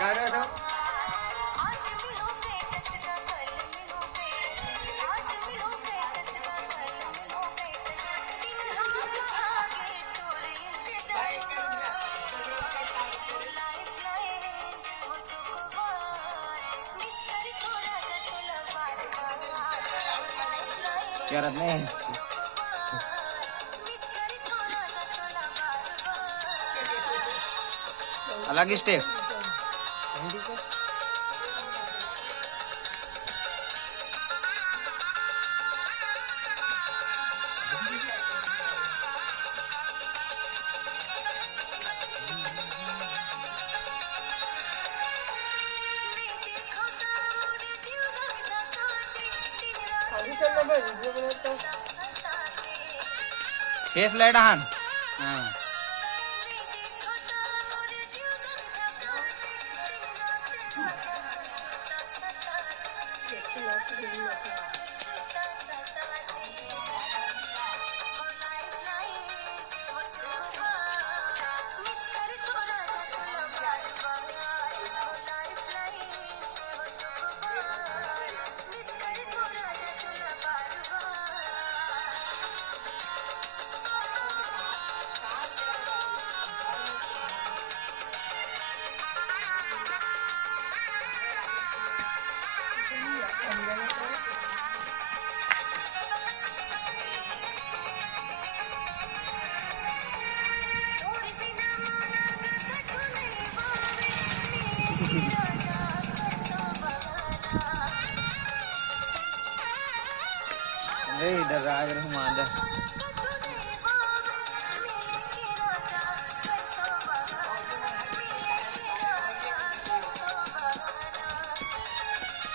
गाना था करत नाही अलग स्टेप फेस लाइट हान हां इधर राग Rahman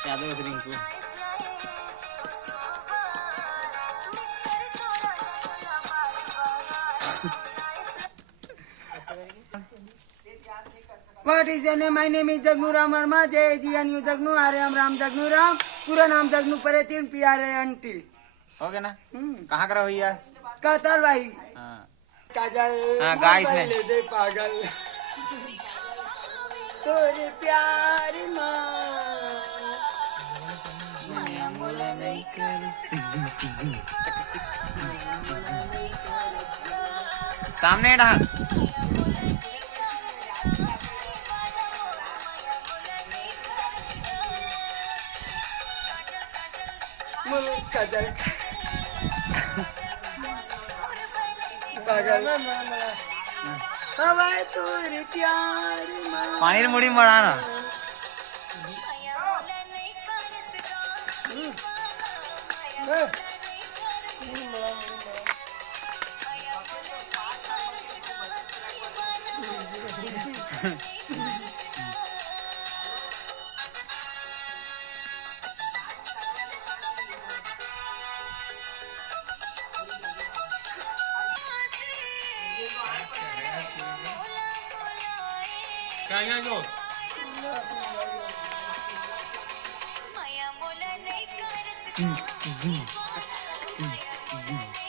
Yadav Rinku What is your name? My name is Jagnu Ram Verma. JGNU Jagnu. Ram Jagnu Ram. पूरा नाम जगनू परे 3 प्यारे आंटी हो गया ना कहाँ करा भैया कातर भाई हाँ काजल हाँ गाइस ने ले दे पागल तोरे प्यार माँ सामने ना काजल पागल हवाए तोरे प्यार माँ पानी मुड़ी मराना क्या यहाँ जो जी जी जी जी